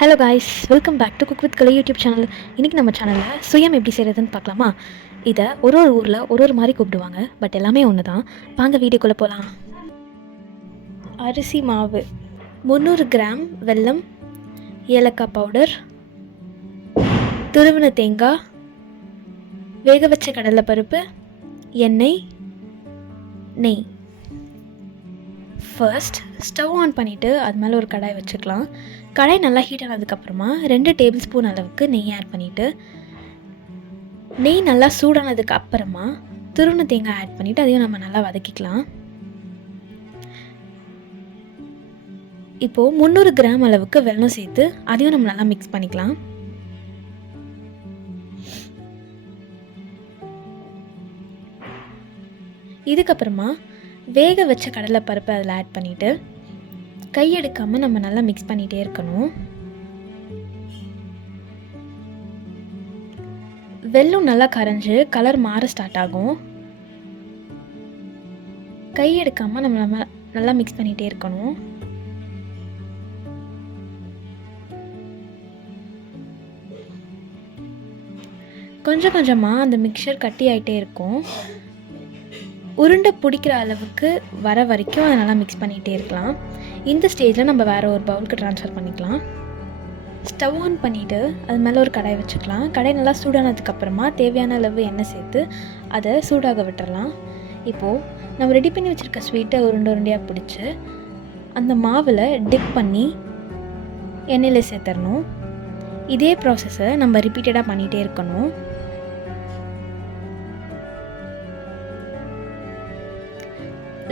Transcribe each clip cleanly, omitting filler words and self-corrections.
Hello guys, welcome back to cook with Kalai YouTube channel. இன்றைக்கி நம்ம சேனலில் சுயம் எப்படி செய்கிறதுன்னு பார்க்கலாமா? இதை ஒரு ஊரில் ஒரு மாதிரி கூப்பிடுவாங்க, பட் எல்லாமே ஒன்று தான். வாங்க வீடியோக்குள்ளே போகலாம். அரிசி மாவு, 300 கிராம் வெல்லம், ஏலக்காய் பவுடர், துருவின தேங்காய், வேக வச்ச கடலைப்பருப்பு, எண்ணெய், நெய். ஃபர்ஸ்ட் ஸ்டவ் ஆன் பண்ணிவிட்டு அது மேலே ஒரு கடாய் வச்சுக்கலாம். கடாய் நல்லா ஹீட் ஆனதுக்கப்புறமா 2 டேபிள் ஸ்பூன் அளவுக்கு நெய் ஆட் பண்ணிவிட்டு, நெய் நல்லா சூடானதுக்கு அப்புறமா துருவின தேங்காய் ஆட் பண்ணிவிட்டு அதையும் நம்ம நல்லா வதக்கிக்கலாம். இப்போது 300 கிராம் அளவுக்கு வெல்லம் சேர்த்து அதையும் நம்ம நல்லா மிக்ஸ் பண்ணிக்கலாம். இதுக்கப்புறமா வேக வச்ச கடலை பருப்பை அதில் ஆட் பண்ணிவிட்டு கையெடுக்காமல் நம்ம நல்லா மிக்ஸ் பண்ணிகிட்டே இருக்கணும். வெல்லம் நல்லா கரைஞ்சி கலர் மாற ஸ்டார்ட் ஆகும். கையெடுக்காமல் நம்ம நல்லா மிக்ஸ் பண்ணிகிட்டே இருக்கணும். கொஞ்சம் கொஞ்சமாக அந்த மிக்சர் கட்டி ஆகிட்டே இருக்கும். உருண்டை பிடிக்கிற அளவுக்கு வர வரைக்கும் அதை நல்லா மிக்ஸ் பண்ணிகிட்டே இருக்கலாம். இந்த ஸ்டேஜில் நம்ம வேறு ஒரு பவுலுக்கு ட்ரான்ஸ்ஃபர் பண்ணிக்கலாம். ஸ்டவ் ஆன் பண்ணிவிட்டு அது மேலே ஒரு கடாய் வச்சுக்கலாம். கடாய் நல்லா சூடானதுக்கப்புறமா தேவையான அளவு எண்ணெய் சேர்த்து அதை சூடாக விட்டுறலாம். இப்போது நம்ம ரெடி பண்ணி வச்சுருக்க ஸ்வீட்டை உருண்டையாக பிடிச்சி அந்த மாவில் டிப் பண்ணி எண்ணெயில் சேர்த்துடணும். இதே ப்ராசஸை நம்ம ரிப்பீட்டடாக பண்ணிகிட்டே இருக்கணும்.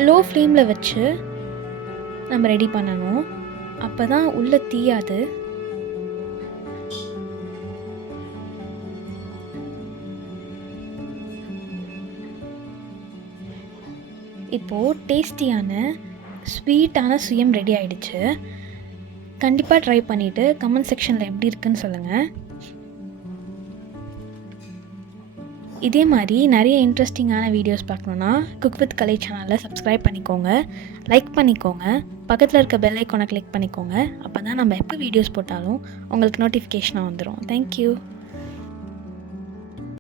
லோ ஃப்ளேமில் வச்சு நம்ம ரெடி பண்ணணும். அப்போ தான் உள்ளே தீயாது. இப்போது டேஸ்டியான ஸ்வீட்டான சுயம் ரெடி ஆகிடுச்சு. கண்டிப்பாக ட்ரை பண்ணிவிட்டு கமெண்ட் செக்ஷனில் எப்படி இருக்குன்னு சொல்லுங்கள். இதே மாதிரி நிறைய இன்ட்ரெஸ்டிங்கான வீடியோஸ் பார்க்கணுன்னா குக் வித் கலை சேனலை சப்ஸ்கிரைப் பண்ணிக்கோங்க, லைக் பண்ணிக்கோங்க, பக்கத்தில் இருக்க பெல் ஐக்கானை கிளிக் பண்ணிக்கோங்க. அப்போ தான் நம்ம எப்போ வீடியோஸ் போட்டாலும் உங்களுக்கு நோட்டிஃபிகேஷனாக வந்துடும். தேங்க்யூ.